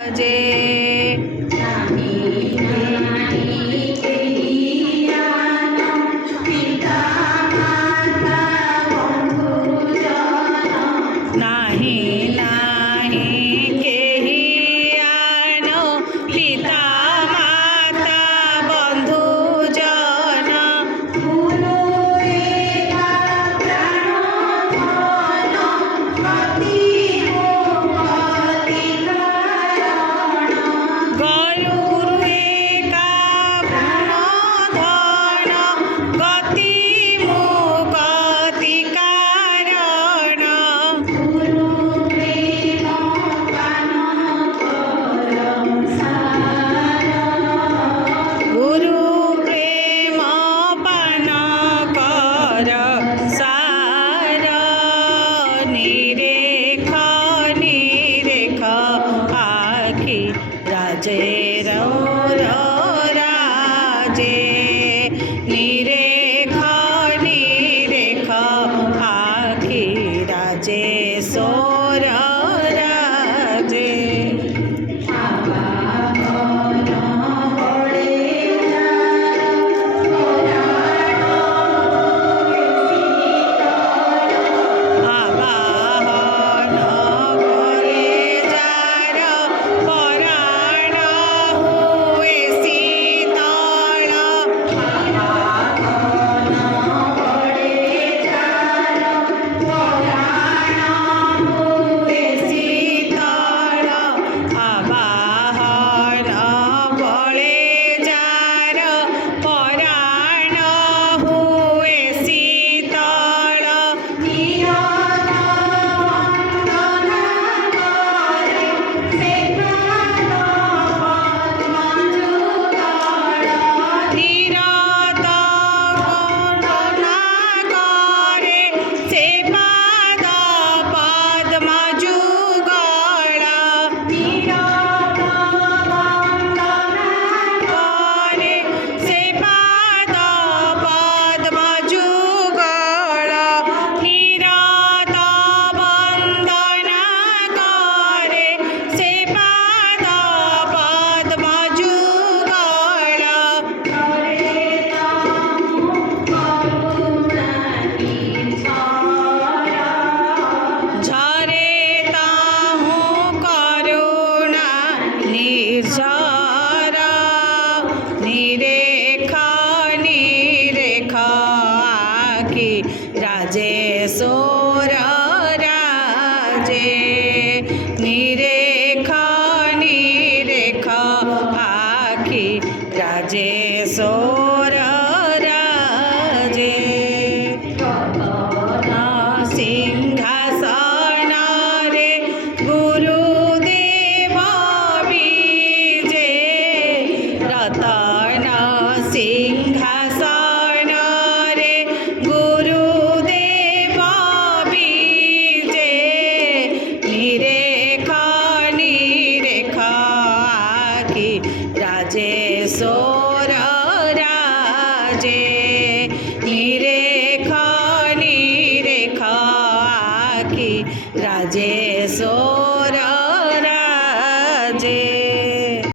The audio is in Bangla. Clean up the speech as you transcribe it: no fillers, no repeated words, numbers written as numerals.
যে নাহি নাহি কেহি আন পিতা মাতা বন্ধু জন রাজে রাজে নিরেখ নিরেখ আখি রাজে সোর রাজে রাজে সোর রাজে নিরেখ নিরেখ আখি রাজে সোর রাজে সিংহাসন রে গুরুদেব বিজে রতন সিংহাসন রে গুরুদেব বিজে নিরেখ নিরেখ আখি রাজে সোর রাজে